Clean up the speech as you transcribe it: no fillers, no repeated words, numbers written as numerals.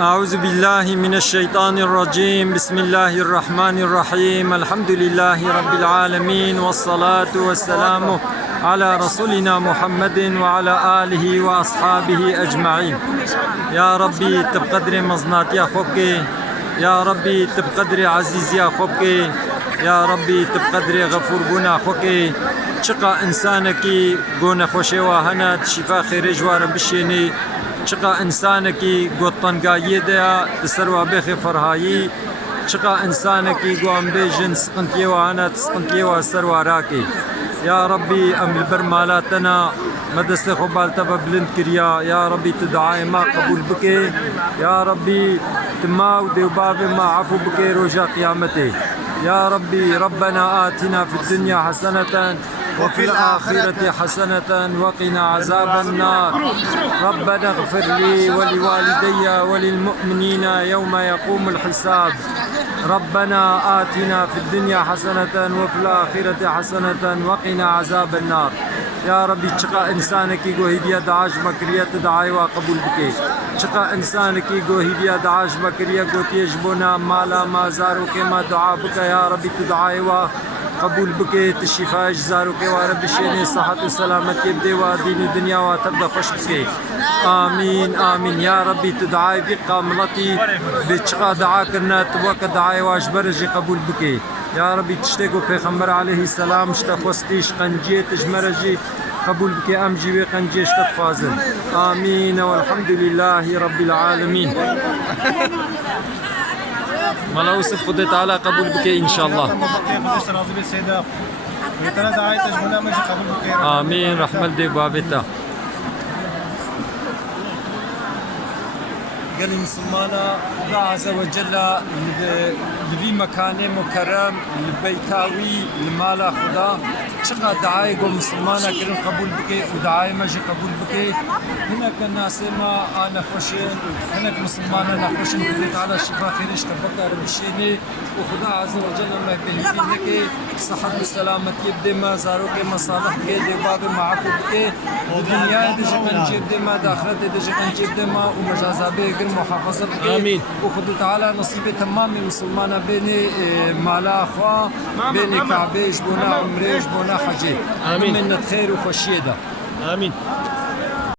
أعوذ بالله من الشيطان الرجيم. بسم الله الرحمن الرحيم. الحمد لله رب العالمين، والصلاة والسلام على رسولنا محمد وعلى آله وأصحابه أجمعين. يا ربي تبقدر مزنات يا خوبك، يا ربي تبقدر عزيز يا خوبك، يا ربي تبقدر غفور بنا خوبك. چقا انسانکی گونه خوشی و هنات شفا خیر جوار بشینی، چقا انسانکی گوتنگایی دیا تسر و بخ فرهایی، چقا انسانکی گوام بیجن سقنتی و هنات سقنتی و سر و راکی. یا ربی ام البرمالاتنا مدست خبالتا بلند کریا، یا ربی تدعای ما قبول بکے، یا ربی تماو دیوباب ما عفو بکے روجا قیامتے. يا ربي ربنا آتنا في الدنيا حسنة وفي الآخرة حسنة وقنا عذاب النار. ربنا اغفر لي ولوالدي وللمؤمنين يوم يقوم الحساب. ربنا آتنا في الدنيا حسنة وفي الآخرة حسنة وقنا عذاب النار. يا ربي چقا انسانکی گو هدیه دعاش مکریت دعای و قبول بکی، چقا انسانکی گو هدیه دعاش مکریه گو تیجبونا مالا ما زارو که ما دعا بکا. یا ربی تدعای و قبول بکی، تشفاش زارو که و ربی شینی صحت و سلامتی بدی و دین دنیا و تبدا خوش بکی. آمین آمین. یا ربی تدعای بی قاملتی بچقا دعا کرنا توک دعای واش برجی قبول بکی. يا ربي تشتاقوا پیغمبر عليه السلام اشتخوستيش قنجيتش مرجي قبول بك أمجي وقنجيش تتفازن. آمين والحمد لله رب العالمين. ملوصف خد تعالى قبول بك إن شاء الله. آمين رحمة دي بابتا. قال مسلمانا الله عز وجل لذي مكان مكرم البيتاوي المالا خدا شقا دعاي قول مسلمانا كرن قبول بكي ودعاي مجي قبول بكي. هناك الناس ما أنا خوشين، هناك مسلمانا نخوشين بديت على شفا خيرش تبقى ربشيني وخدا عز وجل ما يبهلين لك صحة والسلامة يبدي ما زاروك مصالح بكي دي باب ما عفو بكي الدنيا دجي قنجيب دي ما داخلت دجي قنجيب دي ما ومجازة بي محافظة بكي. آمين. وخدا تعالى نصيبي تمام مسلمانا بيني مالا أخوة بيني كعبيش بونا عمريش بونا حجي. آمين. من خير وخشيدة. آمين.